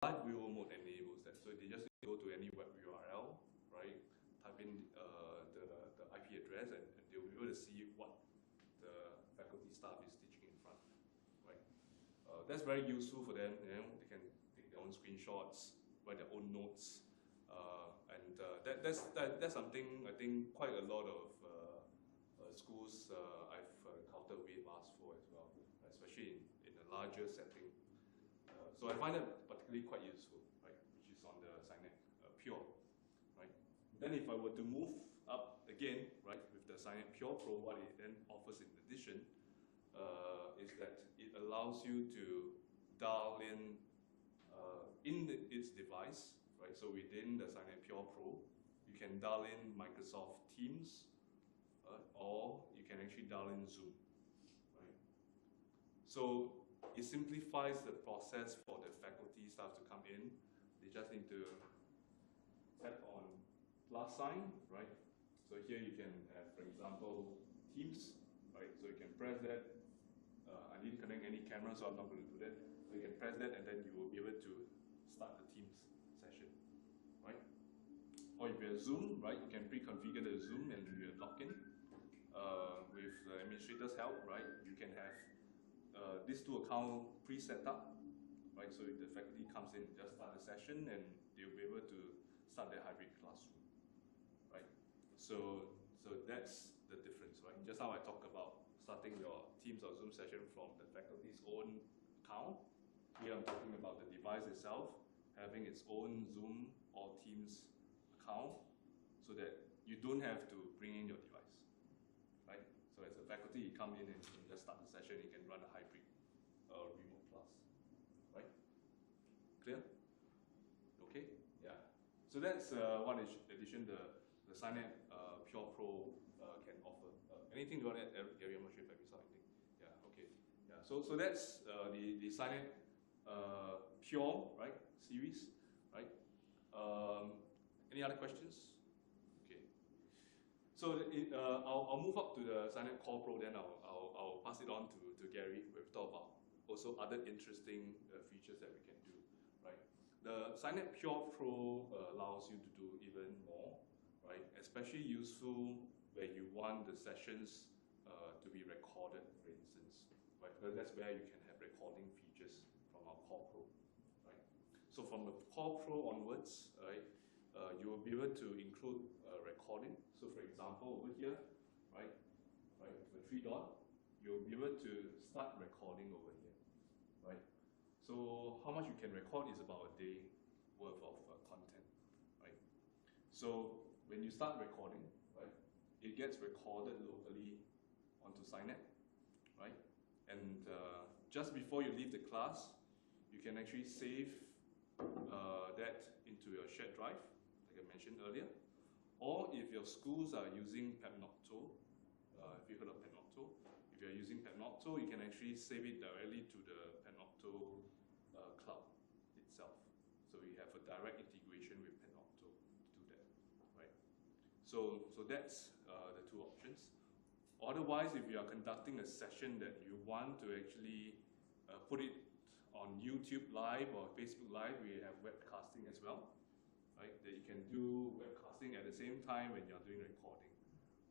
live viewer mode enables that. So they just need to go to any web URL, right? Type in the IP address, and they'll be able to see what the faculty staff is teaching in front, right? That's very useful for them. They can take their own screenshots, write their own notes, and that's something I think quite a lot of schools I've encountered with asked for as well, especially in a larger setting. So I find that particularly quite useful, right? Which is on the SciNet Pure, right? Then if I were to move up again, right, with the SciNet Pure Pro, what it then offers in addition is that it allows you to dial in its device, right? So within the SciNet Pure Pro, you can dial in Microsoft Teams, or you can actually dial in Zoom, right? So it simplifies the process for the faculty staff to come in. They just need to tap on plus sign, right? So here you can have, for example, Teams, right? So you can press that. I didn't connect any camera, so I'm not going to do that. So you can press that, and then you will be able to start the Teams session, right? Or if you're Zoom, right, you can pre-configure the Zoom and you log in. With the administrator's help, right, you can have these two accounts pre-set up, right? So if the faculty comes in, just start the session, and they'll be able to start their hybrid classroom, right? So that's the difference, right? Just now I talked about starting your Teams or Zoom session from the faculty's own account. Here I'm talking about the device itself having its own Zoom or Teams account, so that you don't have to bring in your device, right? So as a faculty, you come in and you can just start the session. You can run a hybrid remote class, right? Clear? Okay, yeah. So that's one addition the SciNet Pure Pro can offer. Anything you want to add, Gary? I'm not sure if I missed out anything. Yeah, okay. Yeah, so that's the SciNet Pure, right, series, right? Any other questions? Okay. So I'll move up to the SciNet Core Pro, then I'll pass it on to Gary. We'll talk about also other interesting features that we can do, right? The SciNet Pure Pro allows you to do even more, right? Especially useful where you want the sessions to be recorded, for instance, right? Because that's where you can have recording features from our Core Pro, right? So from the Core Pro onwards, right, you will be able to include recording. So for example, over here, right, the three dot, you'll be able to start recording over here, right? So how much you can record is about a day worth of content, right? So when you start recording, right, it gets recorded locally onto SciNet, right? And just before you leave the class, you can actually save that into your shared drive, like I mentioned earlier. Or if your schools are using Panopto, have you heard of Panopto? If you're using Panopto, you can actually save it directly to the Panopto cloud itself. So we have a direct integration with Panopto to do that, right? So that's the two options. Otherwise, if you are conducting a session that you want to actually put it on YouTube Live or Facebook Live, we have webcasting as well, right? That you can do webcasting at the same time when you're doing recording,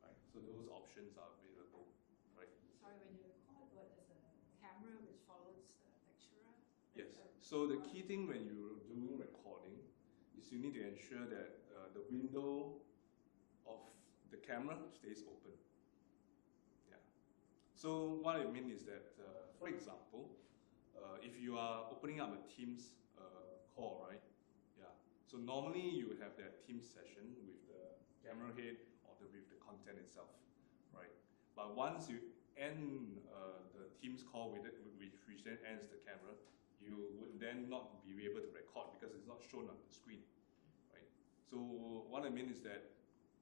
right? So those options are available, right? Sorry, when you record, what is a camera which follows the lecturer? Yes. So the key thing when you're doing recording is you need to ensure that the window of the camera stays open. Yeah. So what I mean is that, for example, if you are opening up a Teams call, right? Yeah. So normally you would have that Teams session with the camera head or with the content itself, right? But once you end the Teams call with it, which then ends the camera, you would then not be able to record because it's not shown on the screen, right? So what I mean is that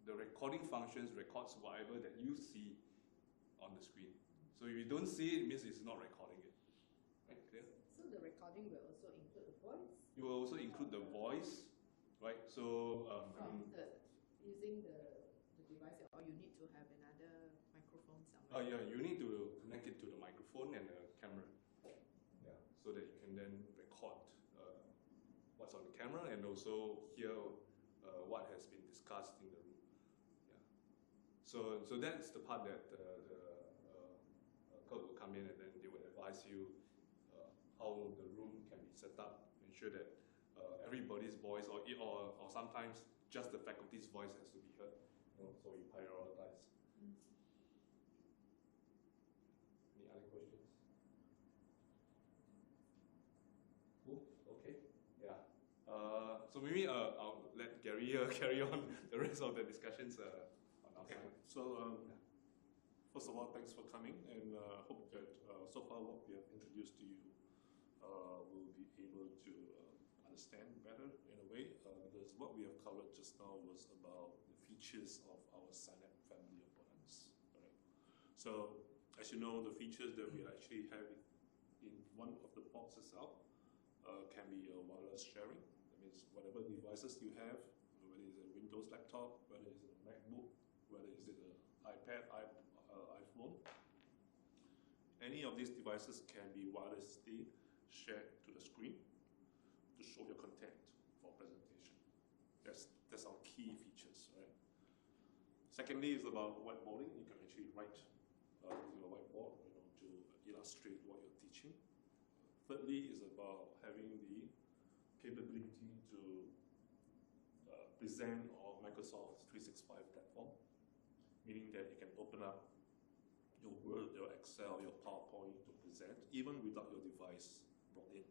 the recording functions records whatever that you see on the screen. So if you don't see it, it means it's not recording it. Right, clear? So the recording will also include the voice? You will also include the voice, right? So using the device, or you need to have another microphone somewhere? Yeah, you need to connect it to the microphone and the camera. Yeah, so that you can then record on the camera and also hear what has been discussed in the room. Yeah. So that's the part that Kirk will come in and then they will advise you how the room can be set up, ensure that everybody's voice or sometimes just the faculty's voice has to be heard. So you prioritize. Any other questions? Cool. Okay. Yeah. So maybe I'll let Gary carry on the rest of the discussions on our Okay. side. So first of all, thanks for coming, and hope that so far what we have introduced to you will be able to understand better in a way. Because what we have covered just now was about the features of our SANEP family of products. Right? So as you know, the features that we actually have in one of the boxes out can be wireless sharing. That means whatever devices you have, whether it's a Windows laptop, whether it's a MacBook, whether it's an iPad, iPhone, any of these devices can be wirelessly shared to the screen to show your content for presentation. That's our key features, right? Secondly is about whiteboarding. You can actually write using a whiteboard, to illustrate what you're teaching. Thirdly is about having the capability to present on Microsoft 365 platform, meaning that you can open up your Word, your Excel, your PowerPoint to present, even without your device brought in.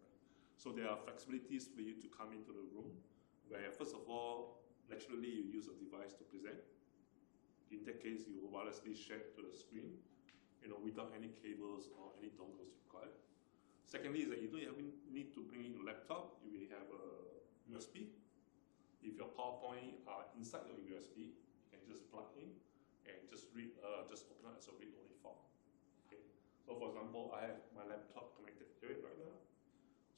Right? So there are flexibilities for you to come into the room, where first of all, naturally you use a device to present. In that case, you will wirelessly share to the screen, without any cables or any dongles required. Secondly is that you don't even need to bring in your laptop. You will have a USB. If your PowerPoint are inside your USB, you can just plug in and just open up as a read-only file. Okay. So for example, I have my laptop connected here right now.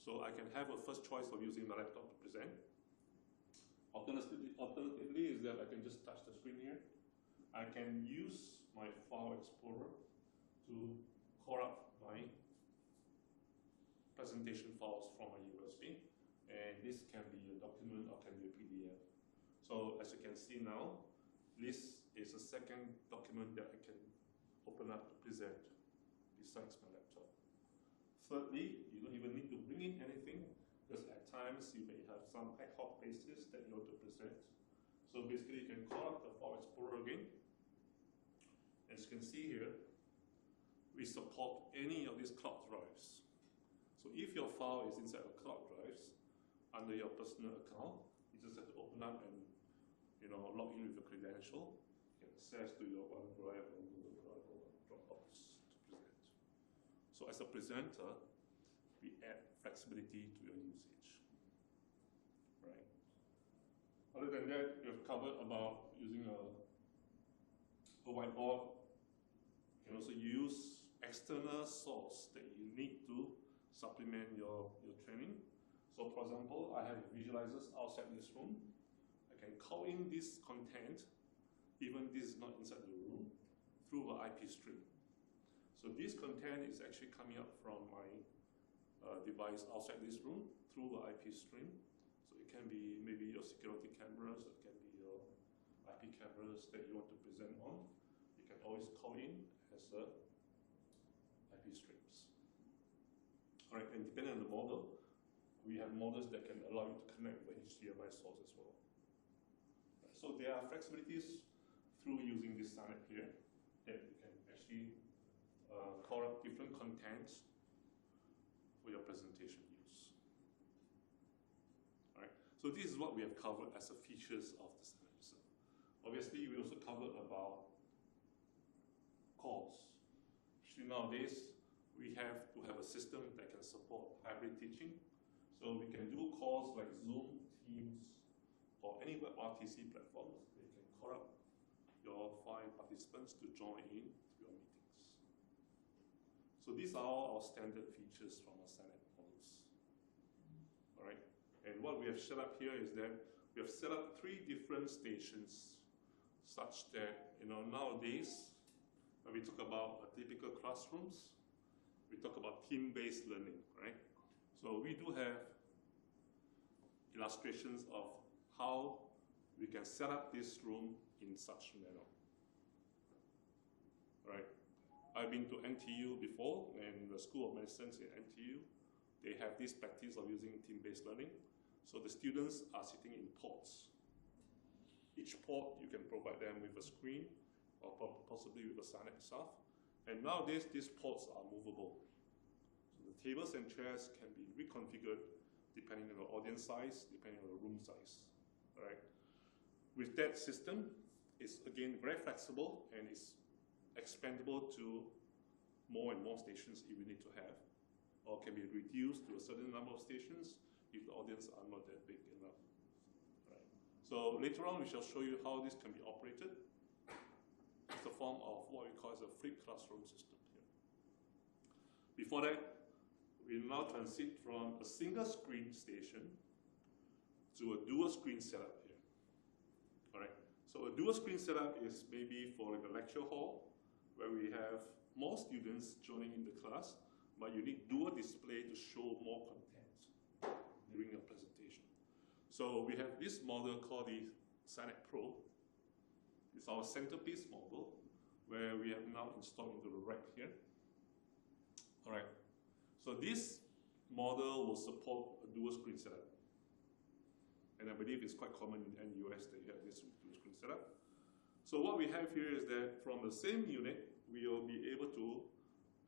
So I can have a first choice of using my laptop to present. Alternatively is that I can just touch the screen here. I can use my file explorer to call up my presentation files from my USB, and this can be a document or can be a PDF. So as you can see now, this is a second document that I can open up to present besides my laptop. Thirdly, you don't even need to bring in anything, because at times you may have some ad hoc basis that you want to present. So basically you can call up the file explorer again. As you can see here, we support any of these cloud drives. So if your file is inside a cloud drives, under your personal account, you just have to open up and log in with your credential, get access to your OneDrive or Google Drive or Dropbox to present. So as a presenter, we add flexibility to your usage. Right? Other than that, we have covered about using a whiteboard. You can also use external source that you need to supplement your training. So for example, I have visualizers outside this room. I can call in this content, even this is not inside the room, through an IP stream. So this content is actually coming up from my device outside this room through an IP stream. So it can be maybe your security cameras, it can be your IP cameras that you want to present on. You can always call in as a IP streams. All right, and depending on the model, we have models that can allow you to connect with HDMI source as well. So there are flexibilities through using this SANEP here that you can actually call up different contents for your presentation use. All right. So this is what we have covered as the features of the SANEP. So obviously, we also covered about calls. Actually, nowadays, we have to have a system that can support hybrid teaching. So we can do calls like Zoom, Teams, or any WebRTC platforms. You can call up your 5 participants to join in your meetings. So these are all our standard features from our SANEP models. All right. And what we have set up here is that we have set up 3 different stations, such that nowadays, when we talk about a typical classrooms, we talk about team-based learning, right? So we do have illustrations of how we can set up this room in such manner. Right? I've been to NTU before, and the School of Medicine in NTU, they have this practice of using team-based learning. So the students are sitting in pods. Each pod, you can provide them with a screen, or possibly with a sign itself. And nowadays, these pods are movable. So the tables and chairs can be reconfigured depending on the audience size, depending on the room size. Right? With that system, it's again very flexible and it's expandable to more and more stations if we need to have, or can be reduced to a certain number of stations if the audience are not that big enough. Right. So later on, we shall show you how this can be operated. It's the form of what we call as a flipped classroom system here. Before that, we now transit from a single screen station to a dual screen setup here. All right. So a dual screen setup is maybe for like a lecture hall where we have more students joining in the class, but you need dual display to show more content during your presentation. So we have this model called the SINET Pro. It's our centerpiece model where we have now installed into the rack here. All right. So this model will support a dual screen setup. And I believe it's quite common in NUS that you have this dual screen setup. So what we have here is that from the same unit, we will be able to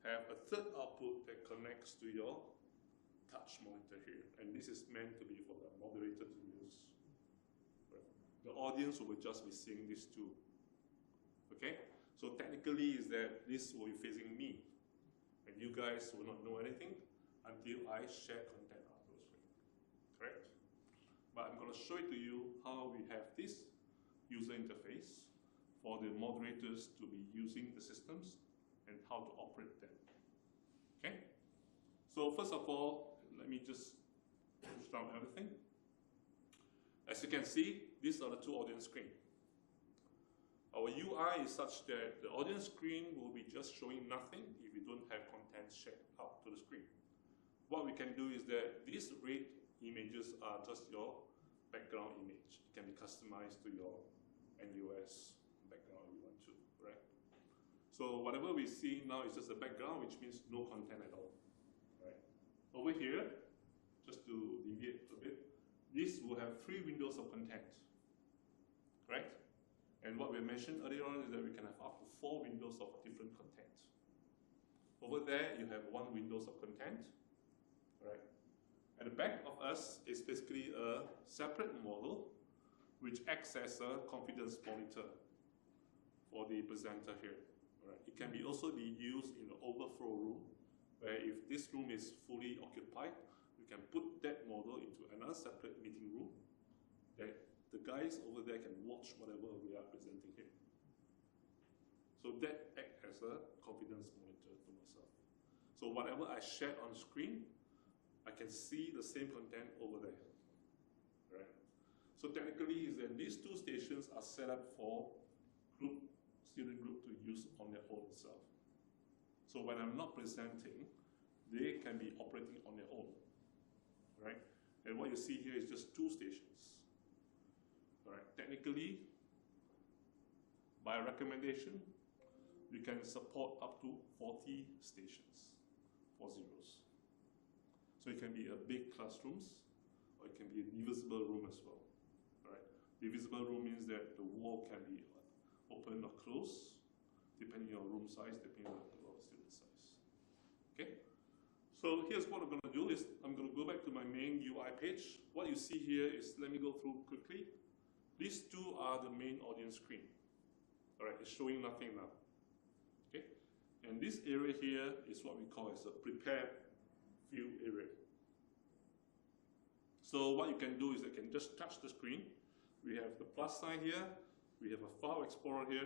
have a third output that connects to your touch monitor here. And this is meant to be for the moderator to use. Right. The audience will just be seeing these two. Okay? So technically is that this will be facing me. And you guys will not know anything until I share content on the screen. Correct? But I'm going to show it to you how we have this user interface for the moderators to be using the systems and how to operate them. Okay? So first of all, let me just push down everything. As you can see, these are the two audience screens. Our UI is such that the audience screen will be just showing nothing if you don't have content shared out to the screen. What we can do is that these red images are just your background image. It can be customized to your NUS background if you want to, right? So whatever we see now is just a background, which means no content at all, right? Over here, just to deviate a bit, this will have 3 windows of content, right? And what we mentioned earlier on is that we can have up to 4 windows of different content. Over there, you have 1 windows of content, right? At the back of us is basically a separate model which acts as a confidence monitor for the presenter here. Right? It can also be used in the overflow room, where if this room is fully occupied, we can put that model into another separate meeting room that the guys over there can watch whatever we are presenting here. So that acts as a confidence monitor to myself. So whatever I share on screen, I can see the same content over there. Right? So technically is that these 2 stations are set up for student group to use on their own self. So when I'm not presenting, they can be operating on their own. Right? And what you see here is just 2 stations. Right? Technically, by recommendation, we can support up to 40 stations, 40. So it can be a big classrooms, or it can be a divisible room as well. Right? Divisible room means that the wall can be open or closed, depending on room size, depending on the student size. Okay? So here's what I'm going to do is I'm going to go back to my main UI page. What you see here is, let me go through quickly. These 2 are the main audience screen. All right, it's showing nothing now. Okay? And this area here is what we call as a prepared view area. So what you can do is you can just touch the screen. We have the plus sign here. We have a file explorer here.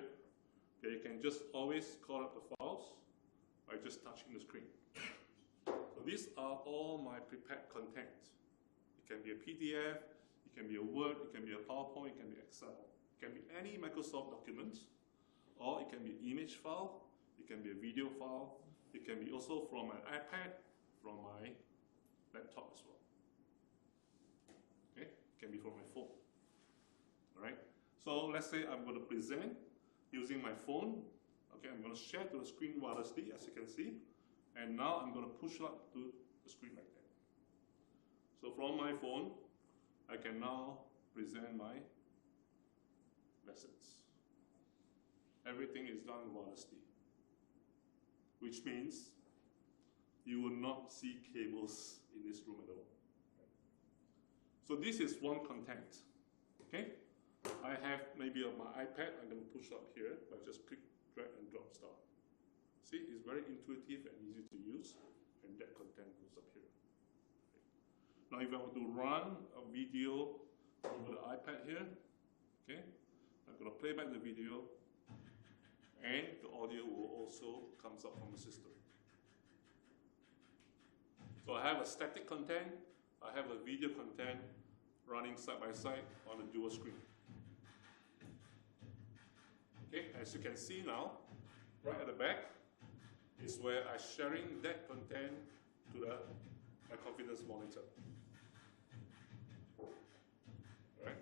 Okay, you can just always call up the files by just touching the screen. So these are all my prepared content. It can be a PDF, it can be a Word, it can be a PowerPoint, it can be Excel. It can be any Microsoft document, or it can be an image file, it can be a video file, it can be also from my iPad, from my laptop as well. Okay? from my phone. All right. So let's say I'm going to present using my phone. Okay, I'm going to share to the screen wirelessly, as you can see. And now I'm going to push up to the screen like that. So from my phone, I can now present my lessons. Everything is done wirelessly, which means you will not see cables in this room at all. So this is one content. Okay, I have maybe on my iPad. I'm going to push up here by just click, drag, and drop start. See, it's very intuitive and easy to use, and that content goes up here. Now, if I were to run a video over the iPad here, okay, I'm going to play back the video, and the audio will also come up from the system. So I have a static content, I have a video content running side by side on a dual screen. Okay, as you can see now, right at the back is where I'm sharing that content to my confidence monitor. Right?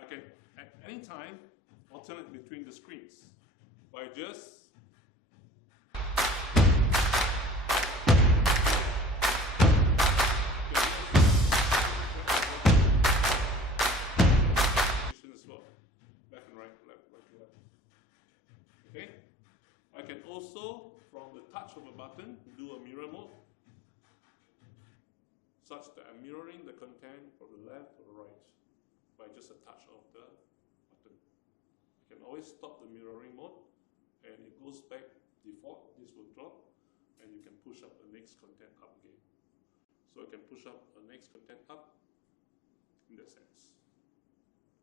I can at any time alternate between the screens by just as well, left and right, left and left. Okay, I can also, from the touch of a button, do a mirror mode, such that I'm mirroring the content from the left to the right by just a touch of the button. I can always stop the mirroring mode, and it goes back default. This will drop, and you can push up the next content up again. So I can push up the next content up in that sense.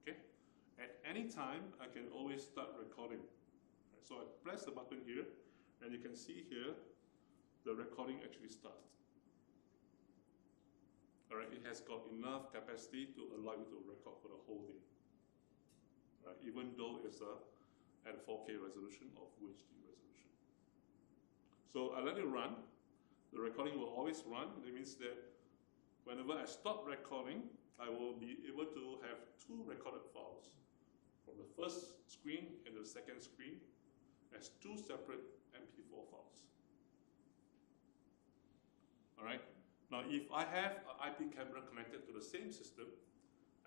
Okay. At any time, I can always start recording. Right, so I press the button here, and you can see here, the recording actually starts. All right, it has got enough capacity to allow you to record for the whole day. Right, even though it's at 4K resolution or Full HD resolution. So I let it run. The recording will always run. That means that whenever I stop recording, I will be able to have two recorded files from the first screen and the second screen as two separate MP4 files. All right. Now, if I have an IP camera connected to the same system,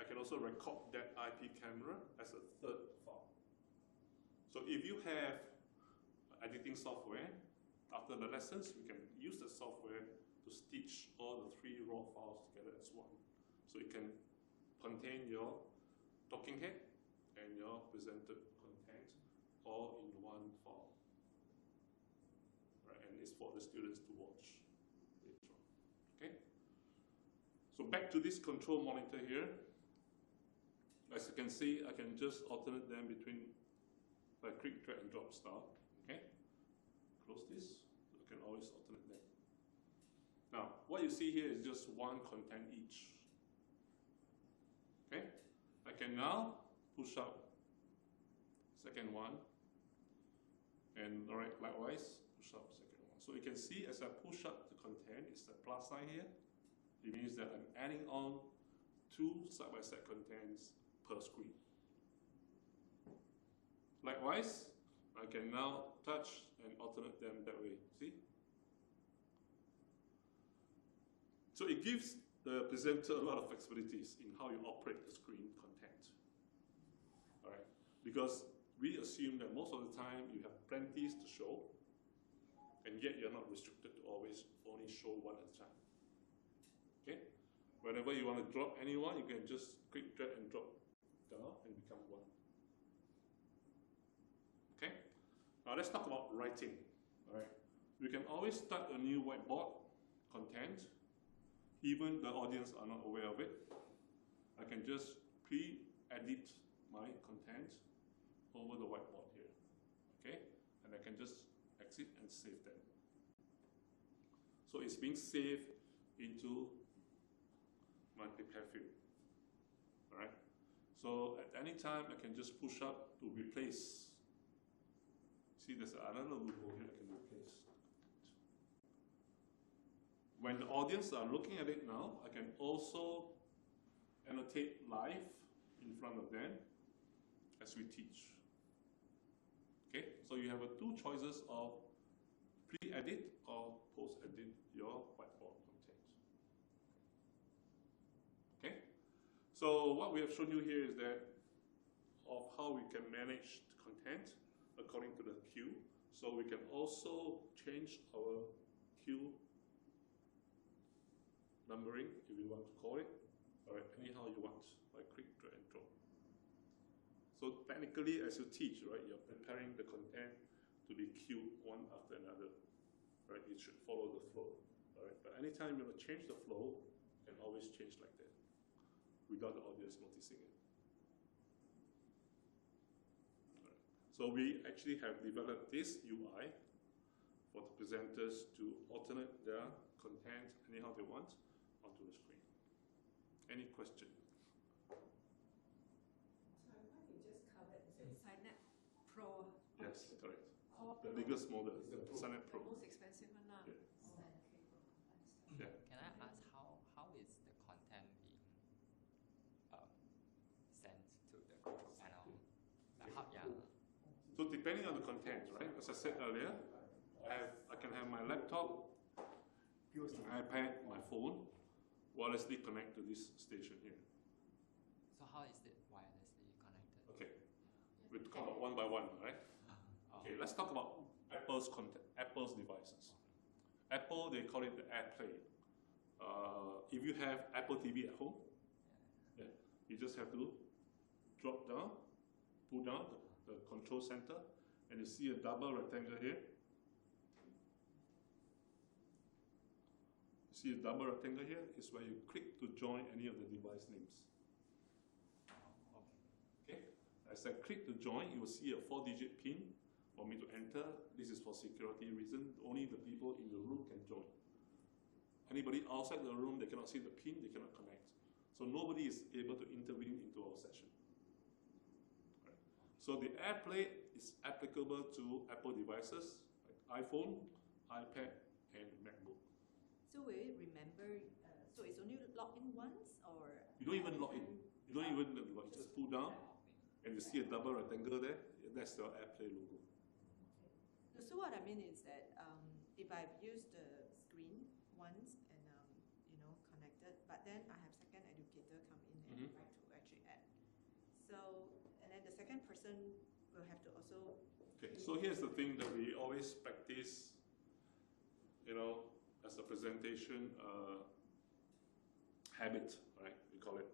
I can also record that IP camera as a third file. So if you have editing software, after the lessons, we can use the software to stitch all the three raw files together as one. So it can contain your talking head and your presented content all in one file. Right, and it's for the students to watch later on. Okay? So back to this control monitor here. As you can see, I can just alternate them between by click, drag, and drop style. Okay? Close this. I can always alternate them. Now, what you see here is just one content each. Okay? I can now push up second one, and all right, likewise push up second one. So you can see as I push up the content, it's the plus sign here. It means that I'm adding on two side-by-side contents per screen. Likewise, I can now touch and alternate them that way. See? So it gives the presenter a lot of flexibilities in how you operate the screen content. All right, because we assume that most of the time you have plenty to show, and yet you're not restricted to always only show one at a time. Okay? Whenever you want to drop anyone, you can just click, drag, and drop down and become one. Okay? Now let's talk about writing. All right. We can always start a new whiteboard content, even the audience are not aware of it. I can just pre-edit my content over the whiteboard here. Okay? And I can just exit and save them. So it's being saved into my prepare field. All right. So at any time, I can just push up to replace. See, there's another loophole here. I can replace. when the audience are looking at it now, I can also annotate live in front of them as we teach. Okay, so you have two choices of pre-edit or post-edit your whiteboard content. Okay, so what we have shown you here is that of how we can manage the content according to the queue. So we can also change our queue numbering, if you want to call it, or anyhow you want, by click, drag and drop. So technically, as you teach, right, you're preparing the content to be queued one after another, right? It should follow the flow, right? But anytime you want to change the flow, you can always change like that, without the audience noticing it. Right. So we actually have developed this UI for the presenters to alternate their content anyhow they want onto the screen. Any question? Sorry, what you just covered is it Signet Pro? Yes, correct. Or The Pro? biggest model, It's the Pro. Signet The Pro. most expensive one now. Yeah. Oh, okay, understand. Yeah. Can I ask how is the content being sent to the control panel? Like how, yeah. So depending on the content, right? As I said earlier, I can have my laptop, my iPad, my phone, wirelessly connect to this station here. So how is it wirelessly connected? Okay, we talk about one by one, right? Okay, let's talk about Apple's content, Apple's devices. Apple, they call it the AirPlay. If you have Apple TV at home, yeah, you just have to drop down, pull down the control center, and you see a double rectangle here. You see a double rectangle here is where you click to join any of the device names. Okay, as I click to join, you will see a 4-digit PIN for me to enter. This is for security reason. Only the people in the room can join. Anybody outside the room, they cannot see the PIN, they cannot connect. So nobody is able to intervene into our session. Right. So the AirPlay is applicable to Apple devices like iPhone, iPad, and MacBook. So will it remember, so it's only log in once or? You don't even log in. You don't even log in. Just pull down and you see a double rectangle there. That's your AirPlay logo. So what I mean is that if I've used the screen once and connected, but then I have second educator come in and try to actually add. So and then the second person will have to also. Okay, so here's the thing that we always practice, as a presentation habit, right? We call it.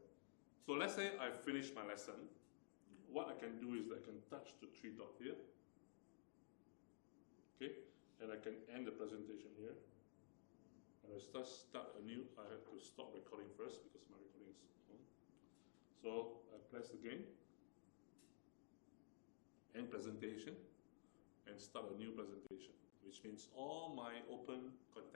So let's say I finished my lesson. What I can do is I can touch the 3 dot here. Okay, and I can end the presentation here. And I start anew. I have to stop recording first because my recording is on. So I press again, end presentation, and start a new presentation, which means all my open content